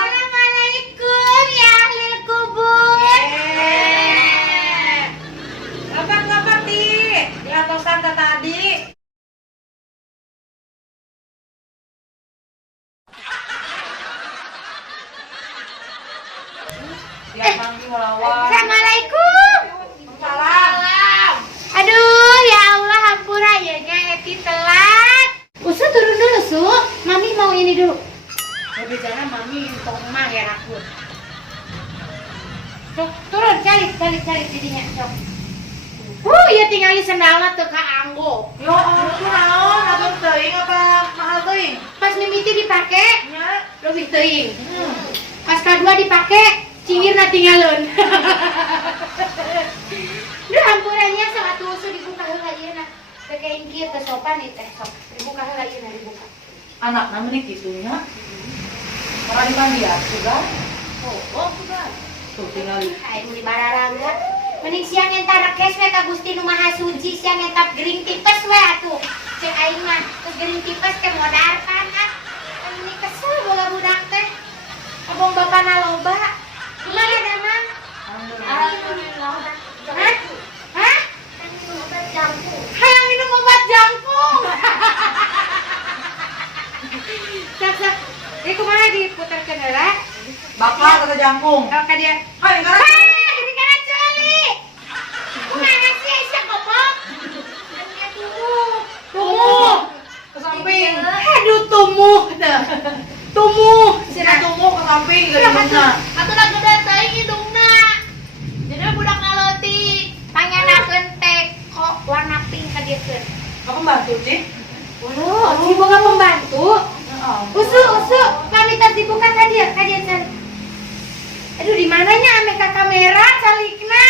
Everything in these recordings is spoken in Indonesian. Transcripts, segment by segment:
Assalamualaikum ya ahli kubur. Kapan Ti? Dilatoskan ke tadi. Dia panggil melawan. Assalamualaikum. Salam. Aduh ya Allah hampura ya Eti telat. Usu turun dulu Su. Mami mau ini dulu. Lebih jangan Mami untuk emak ya aku. Sok turun cari jadinya sok. Ya tinggali sendalna teu kaanggo. Yo ampun naon, atuh teuing apa mahal teuing? Pas mimiti dipake Nya. lebih teuing. Pas kedua dipake cingirna tinggalun. Duh hampurannya sok atuh usu dibuka heula ieu na. Teu kain kieu teu sopan ieu teh sok. Dibuka heula ieu na dibuka. Anak namanya gitunya. Orang di mandian juga. Oh juga. Tuh tinggal. Hai di bararangga. Mending siang entar rekes we ka Gusti Nu Maha Suci siang entar gering tipes we atuh. Cek aing mah teu gering tipes teh modal kan ah. Ini kesel boga budak teh. Abong bapana loba. Gimana Damang? Alhamdulillah. Hah? Hah? Minum obat jangkung. Hayang minum obat jangkung. Cak. Ini kumaha diputerkeun heula? Bakal kata jangkung. Oh ka dia. Hai, karena Jadi kana ceuli. Kumaha sih sia ngomong? Tumuh. ke samping. Aduh tumuh teh. Tumuh. Sina tumuh ke samping ke hidungna. Atuh gede teuing hidungna. Jadi budak ngaleutik. Panyanakeun teh kok warna pink ka dieu keun. Apa pembantu, Cik? Waduh, si boga pembantu. Usu, kami tas dibuka ka dieu can. Aduh, di mananya ame ka kamera calikna.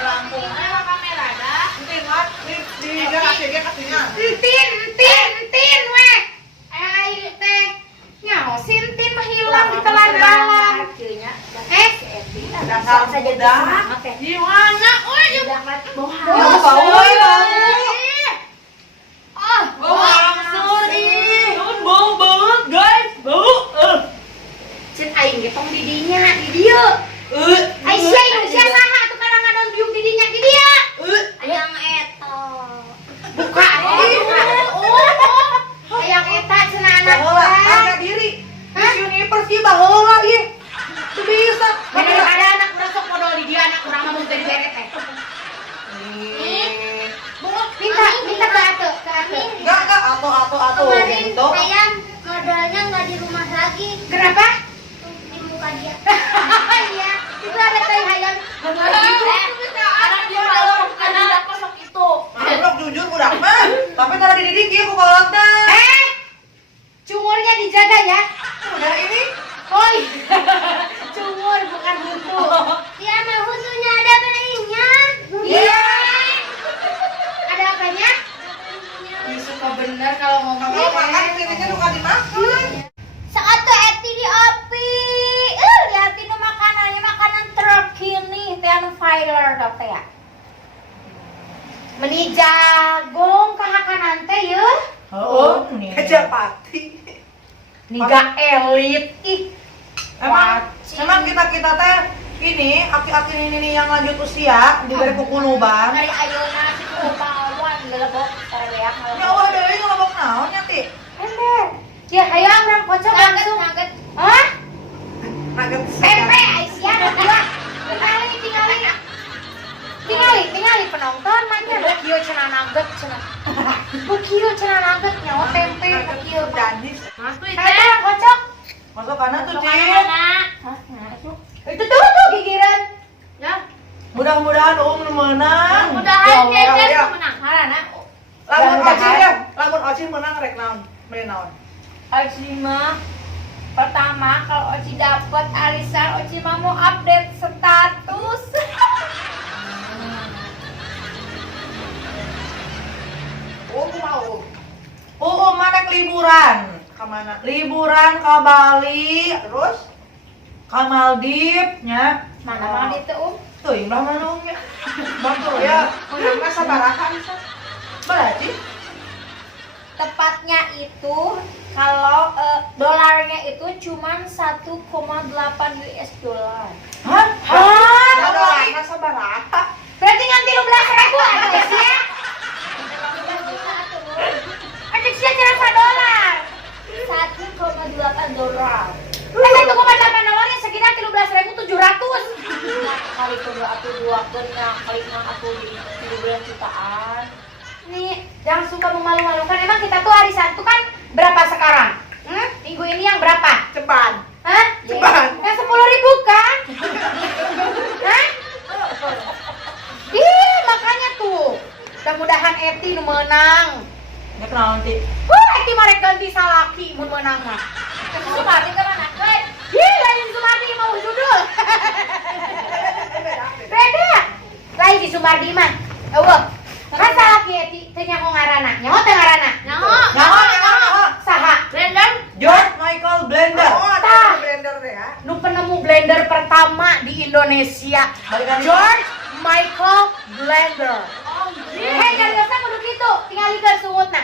Lampung. Kamera dah. Tinggal di dia kasihnya. Entin we. Air teh. Nyaho sintin mah hilang di telan alam. Dasar muda. Di mana? Bau banget. Oh, Bau langsung ih. Bau banget, guys. Bau. Cen aing ge tong di dinya, di dieu. Aisyah yang sia saha atuh kadang-kadang biuk di dinya di dieu. Hayang eta. Buka Hayang eta cenah anak Baheula, urang. harga diri. Miss Universe ieu baheula ieu. Teu bisa. Daripada anak urang sok modal di dieu anak urang mah mun teu dibere teh. Minta ke atuh. Enggak, atau gitu. Ayam modalnya nggak di rumah lagi, Kenapa? di muka dia. Iya, itu ada teh hayang. Anak dia malu ada kosong itu. Goblok jujur budak mah. Tapi tara dididik ieu ku kolotna. Cungurnya dijaga ya. Udah ini. Oi. Cungur bukan buntu. Dia mah husunya ada benihnya. Iya. Ada apanya? Suka bener kalau ngomong. Kalau makan piringnya suka dimakan. Saat tuh Eti di api. Lihatin makanannya, makanan terkini, teh anu viral teh ya. Meni jagung kahakanan teh ye. Oh, kejapati. Niga elit ih. Emang kita teh ini aki-aki ini yang lanjut usia diberi kukuluban. Dari ayeuna si kupawan gelebok tareweak Ya Allah deui ngelobok naon nya ti? Ember. Ya hayang urang kocok langsung. nugget. Hah? Nugget. Tempe Aisyah dua. Tinggali penonton manya kieu cenah nugget cenah. Kieu cenah nugget nyawa tempe kieu Danis. Mas tuh itu kocok. Masuk kanan tuh, Cik. Hah? Itu tuh gigiran. Ya. Mudah-mudahan nu menang. Mudahan Ya Allah, Jejen ya. menang. Harana. Lamun Oci ya, lamun Oci menang rek naon? Meni naon? Oci mah pertama kalau Oci dapet arisan, Oci mah mau update status. Oh, mau. Oh, mana liburan? Kemana? Liburan ke Bali, terus ke Maldives, nya. Mana mana itu Tuh, yang belah mana umnya? Bantu ya, menang sabarahan. Berarti tepatnya itu kalau dolarnya itu cuman 1,8 US dollar. hah? Hah? Sabaraha? Berarti nganti 12.000 atau ya? Adik sia cerasa $. 1,8 dolar. 1,8 dolarnya sekitar 13.700. Kali kedua atau dua kena kali enam atau 13 jutaan. Nih, jangan suka memalu-malukan. Emang kita tuh arisan tuh kan berapa sekarang? Minggu ini yang berapa? Ceban. Hah? Ceban. Yang 10.000 kan? Hah? Ih, makanya tuh. Mudah-mudahan Eti nu menang. Ya kenal nanti. Eti marek ganti salaki mun menang mah. Sumardi ke mana? Ih, lain Sumardi mau judul. Beda. Lain di Sumardi mah. Eueuh. Kan salaki Eti teh nyaho ngaranna. Nyaho teh ngaranna? Nyaho. Nyaho. Saha? Blender. George Michael Blender. Tah. Blender deh ya. Nu penemu blender pertama di Indonesia. Balikan George Michael Blender. Hei, kalian kudu kitu, tinggal ikeun sungutna.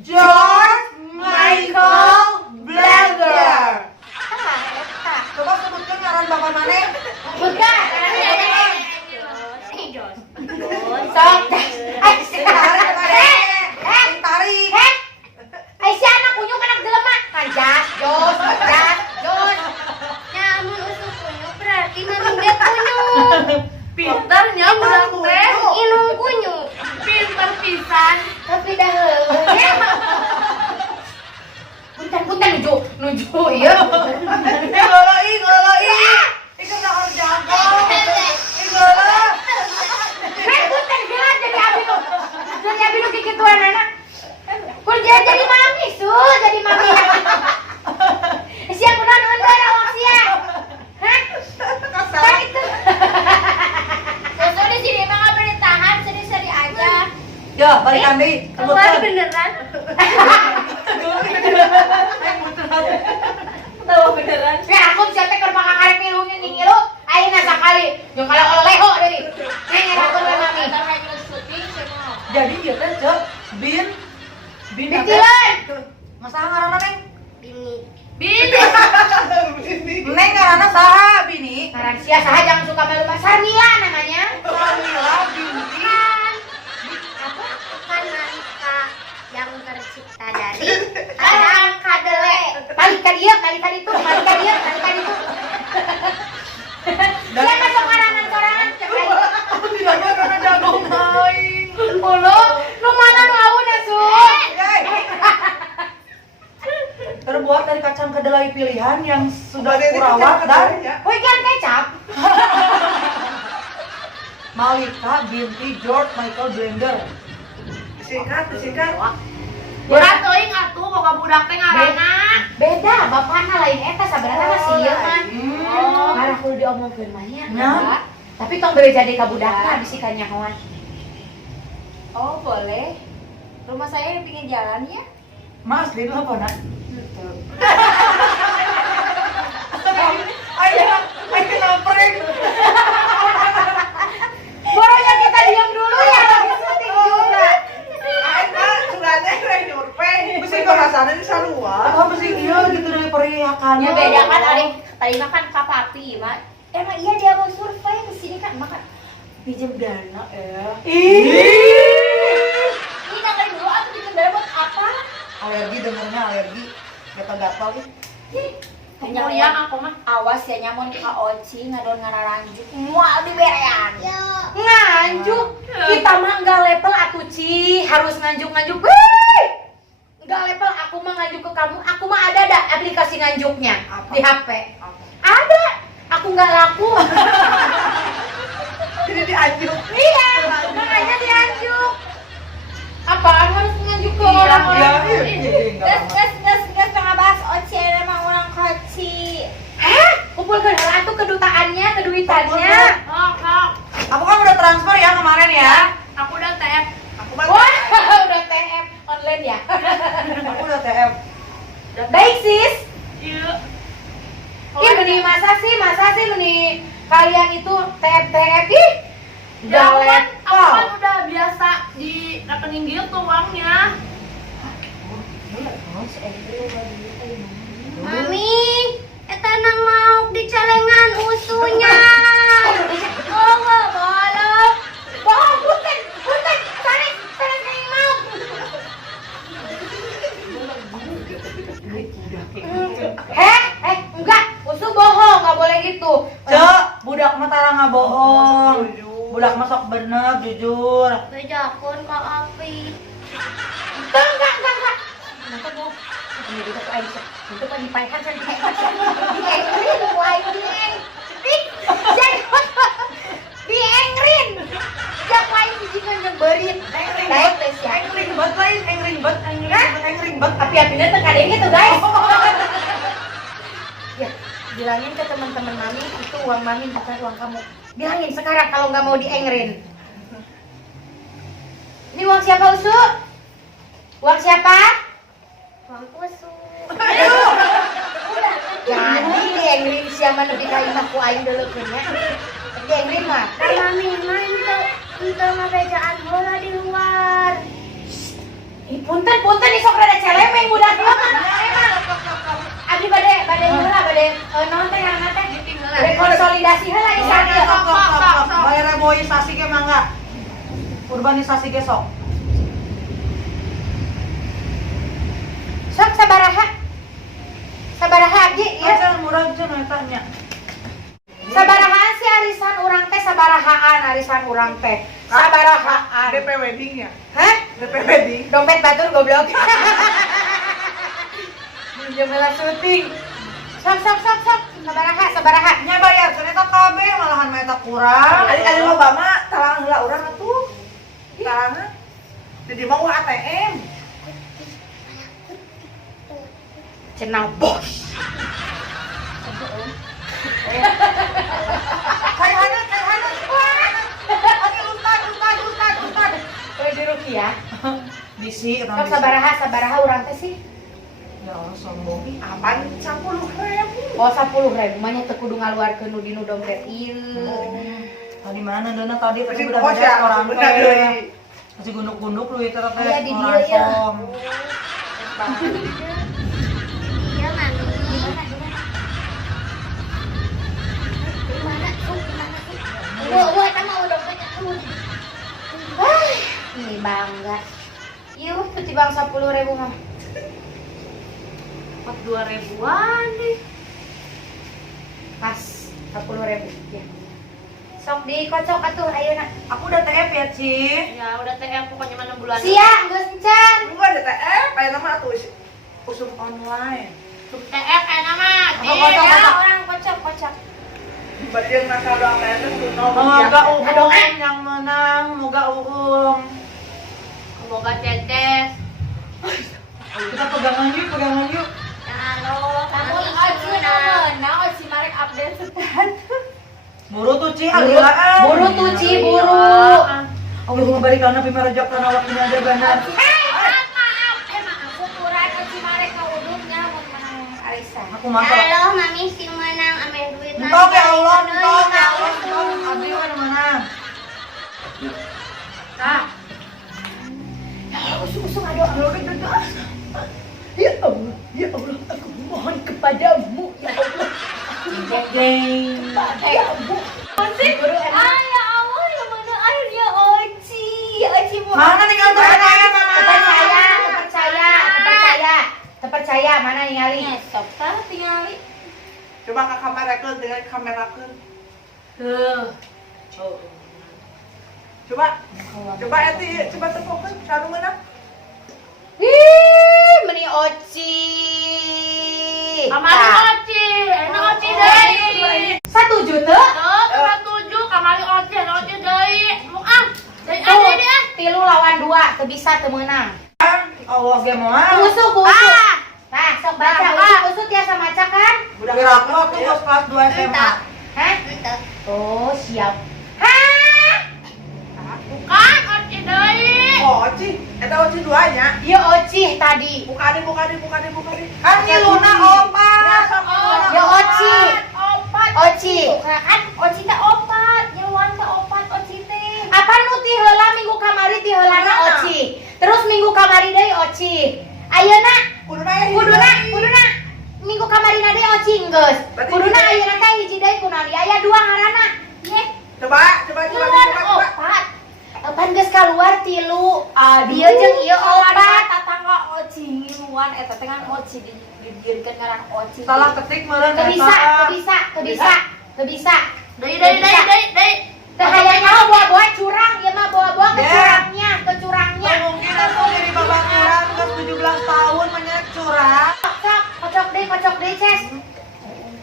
George Michael Blender. Ah, eta. Coba sebutkan ngaran bapak mana? Bukan. Sok. Tarik. Si anak kunyuk anak jelema. Kan jas, jos. Nyamun usuk kunyuk berarti maming dia kunyuk. Pinternya budak teh inung kunyuk. Pinter pisan. Tapi dah heueuh. Punten nuju ieu. Ngoloi. Itu udah harus jago. Ngoloi. Punten geus jadi abi nu. Jadi abi nu kikituan anak. Pun dia jadi mami jadi mami. Sia kunaon eundeur awak sia. Hah? Kasar. Itu. Soso di sini emang nggak boleh tahan, seri-seri aja. Yo, balikan deui. Keluar beneran. Tahu beneran. Ya aku bisa teh keur makakarek milunya ngilu. Ayeuna sakali. Jeung kalau oleho deui. Neng ngatur we mami. Ntar lagi syuting semua. Jadi ieu teh cek bin Bitilan. masalah ngaranna neng. Bini. Neng ngaranna saha bini? Ngaran sia saha jangan suka malu mas Sarmila namanya. Sarmila binti. Kan Malika yang tercipta dari Adang Kadele. Malika dia, Malika itu. Dia masuk ngarangan sorangan cek aing. Aku tidak ada karena jago main. Ulu, nu mana nu aun asu. Terbuat dari kacang kedelai pilihan yang sudah kurawat dan Woi kan kecap. Malika binti George Michael Blender. Singkat. Berat teuing atuh boga budak teh ngaranna. Beda, bapakna lain eta sabarana mah sieun mah. Oh. Marah kudu diomongkeun mah nya. Nya. Tapi tong bere jadi ka budakna bisikan nyahoan. Oh boleh. Rumah saya di pinggir jalan ya. Mas, di apa nak? Ayo kena prank. Boronya kita diam dulu ya lagi syuting juga. Mesti kerasannya di sarua. Oh, mesti iya gitu dari periakan. Ya beda kan aing tadi makan kapapi mak. Emang iya dia mau survei ke sini kan makan pinjam dana ya. Ini dengerin dulu aku pinjam dana buat apa? Alergi dengernya alergi. Gatal-gatal nih. Kemudian aku mah awas ya nyamun ka Oci ngadon ngararanjuk moal diberean. Nganjuk. Kita mah enggak level atuh Ci, harus nganjuk-nganjuk. Wih! Enggak level aku mah nganjuk ke kamu. Aku mah ada aplikasi nganjuknya di HP. Ada. Aku nggak laku. Jadi dianjuk. Iya, makanya dianjuk. Apaan harus nganjuk ke orang-orang? Iya. Gas, Kang Abah. Baik sis. Iya. Ih meni masa sih meni kalian itu TF ih. Jangan, aku Kau. kan udah biasa di rekening gitu uangnya. Mami, eta nang mau di celengan usunya. Oh, nggak boleh. Bohong, punten, tarik kayak mau. Enggak, usu bohong, nggak boleh gitu. Cek, budak mah tara ngabohong. Budak mah sok bener, jujur. Bejakun kak Api. Enggak. Nanti mau, ini kita tuh aja. Itu kan dipaikan kan diengrin. Jak lain bijikan yang berit. Baik tes ya. Engring bet. Api-apinya terkadangnya tuh guys. Ya, bilangin ke teman-teman mami itu uang mami bukan uang kamu. Bilangin sekarang kalau nggak mau diengrin. Ini uang siapa Usu? Uang siapa? Uang Usu. Jadi diengrin siapa lebih kali aku aing dulu punya. Diengrin mah. Mami main untuk ngabejaan bola di luar. Ih punten nih sok rada celemeng budak mah. Abdi bade heula bade naon teh ngaranna teh? Bade konsolidasi heula di sana. Bayar reboisasi ge mangga. Urbanisasi ge sok. Sok sabaraha abdi ieu. Aja murah aja eta nya. Sabarahaan si arisan urang teh sabarahaan arisan urang teh. Sabarahaan. DP wedding ya? Hah? DP wedding? Dompet batur goblok. Jumlah syuting. Sok. Sabaraha. Nya bayar ternyata KB malahan mah eta kurang. Ali loba mah talang heula urang atuh. Talangan. Jadi mau ATM. Cenah bos. Kayak hanut. Ustad. Woi di rupiah. Bisi eta. Sok sabaraha urang teh sih. Ya Allah sombong. Apaan 10.000? Oh 10.000 mah nya teu kudu ngaluarkeun nu dinu dompet ieu. Tadi mana dana tadi Masih udah bos beda ya, orang bener teh. deui. Masih gunduk-gunduk lu itu teh. Iya, di orang dieu, ya. som. Iya mami. Gua eta mah udah banyak tuh. Ini bangga. Yuk, peti bang 10.000 mah. 42 ribuan nih. Pas 10.000 ya. Sok dikocok atuh ayeuna. Aku udah TF ya, Ci. Ya udah TF pokoknya mana bulan. Siang geus encan. Enggak ada TF, aya nama atuh usum online. TF enak mah. Ya orang kocok. Badieu nakal doang teh tuh Moga Uum yang menang, moga Uum. Semoga Tetes. Kita pegangan yuk. Halo, Kamu kami aja Suna. nah si Marek update setan. Buru tuh Ci, alilaan. Buru tuh Ci, buru. Allah memberi karena pimerajak karena waktunya ada benar. Maaf, ukuran si Marek kaudungnya mau menang Arisa. Aku mantap. Halo, mami sing menang ame duit. Entok ya Allah, entok. Abdi kan mana? Nah, Usung aduh. Ya Allah, aku mohon kepadamu ya Allah. Jeng. Kepadamu. Ya Allah, yang mana airnya Oci? Oci mau. Mana tinggal terpercaya Terpercaya mana ningali? Sok tah tingali. Coba ke kamerakeun dengan kamerakeun. Coba eti coba tepokeun kanu meunang. Wih, meni Oci. kamari Oci, enak Oci deui. 1 juta? Tuh, 7 kamari Oci deui. Muah, deui aja dia. 3 lawan 2, teu bisa teu meunang. Allah ge moal. Kusuk. Nah, sok baca. Kusuk tiasa maca kan? Budak Kira-kira tuh bos kelas 2 SMA. Hah? Oh, siap. Hah? Bukan Oci deui. Oh, Ci. Eta Oci duanya. Ieu Oci tadi. Buka deh. Kan Niluna opat. Ya Oci. Opat. Oci. Kan Oci teh opat. Nyeluan teh opat Oci teh. Apa nu ti heula minggu kamari ti heulana Oci. Terus minggu kamari deui Oci. Ayeuna kuduna minggu kamari deui Oci geus. Berarti Kuduna hiji ayeuna teh hiji deui kunaon aya dua ngaranna. Ye. Coba. Nyeluan opat. Pan geus kaluar 3. Dieu jeung ieu opat. Tatangga Oci ngiluan eta teh kan Oci dijieunkeun ngaran Oci. Salah ketik meureun Teu bisa. Deui. Teu hayang nyaho buah-buah curang, ieu mah buah-buah ke curangnya. Mungkin aku jadi babaturan geus 17 tahun menyek curang. Kocok deui Ces.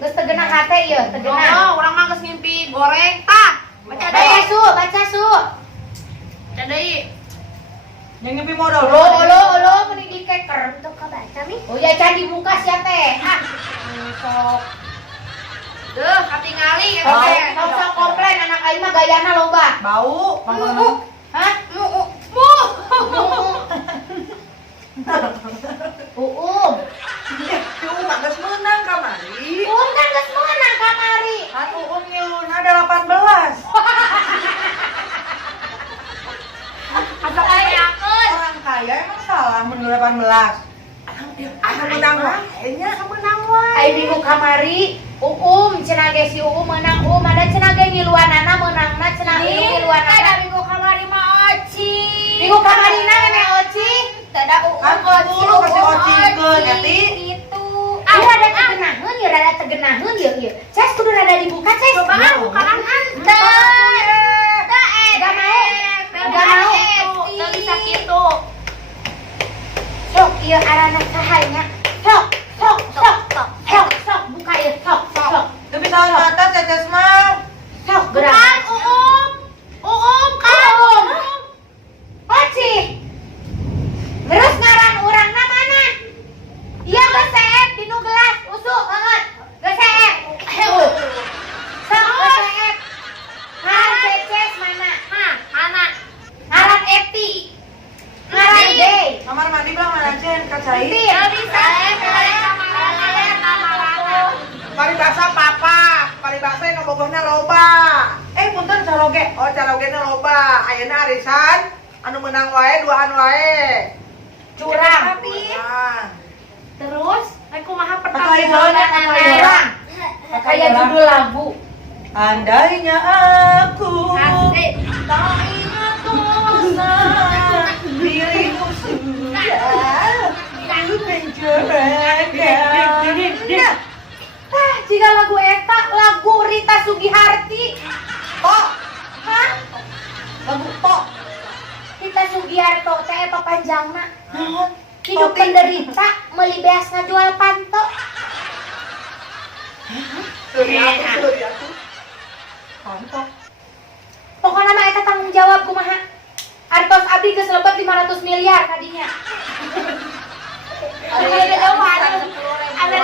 Geus teu geunah hate ieu, teu geunah. Oh, urang mah geus ngimpi goreng tah. Baca deui. Baca su. Baca deui. Yang ngepi modal. Olo mending dikeker untuk kebaca nih. Oh ya can dibuka sia teh. Sok. Deuh, katingali eta Oke, teh. sok komplain anak aing mah gayana loba. Bau. Hah? Cium geus meunang kamari. Kan geus meunang kamari. Kan Niluna 18. Asal ayakeun. Orang kaya emang salah mun 18. Anu menang wae nya. Ai minggu kamari cenah ge si meunang ada cenah ge ngiluanana meunangna cenah ieu ngiluanana. Minggu kamari mah Oci. Minggu kamarina meme Oci. Teu da Kan dulu kasih ocikeun eti. Gitu. Ieu rada tegenaheun ieu. Ces kudu rada dibuka Ces. Coba bukaan Gak mau. Teu bisa kitu. Sok ieu arana sahanya. Sok buka ieu sok. Teu bisa mata Ceces mah. Sok Bukan gerak. kan. Oci. Terus ngaran urangna mana? Iya geus seep dinu gelas usuk banget. Geus seep. Sok geus seep. Ngaran Ceces mana? Mana? Ngaran Eti. Ngaran Dey. Kamar mandi belah mana Cen? Kacai. Teu bisa balik kamar. Paribasa papa. Paribasa yang ngebogohna loba. Punten caroge. Oh carogena loba. Ayeuna arisan anu menang wae duaan wae. Curang. Terus, aku kumaha Pakai pertanyaan Curang. Kayak judul lagu. Andainya aku Asik. tak ingat dosa dirimu sudah mencerahkan. Jika lagu eta lagu Rita Sugiharti. Tok, Hah? lagu tok. Rita Sugiarto teh papanjangna. Naon? Hidup Toti. penderita meuli beas ngajual panto. Teuing atuh. Mantap. Pokokna mah eta tanggung jawab kumaha. Artos abdi geus lebet 500 miliar kadinya. Ada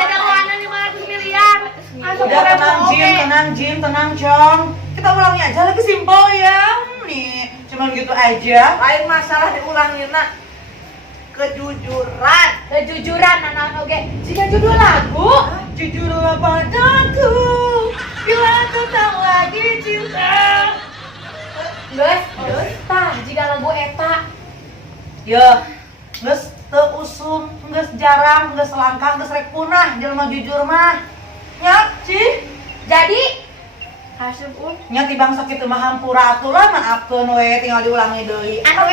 dakwaan 500 miliar. Udah tenang Jim, tenang Cong. Kita ulangi aja lagi simpel ya. Nih, cuman gitu aja. Lain masalah diulangin nak. Kejujuran anak oge. Jika judul lagu, Jujurlah padaku bila aku tak lagi cinta. geus. Tah, jika lagu eta Ya, geus teu usum, geus jarang, geus langka, geus rek punah jelema jujur mah. Nya, Ci. jadi Hasib Nya tibang sakitu mah hampura atuh lah maafkeun we tinggal diulangi deui. anu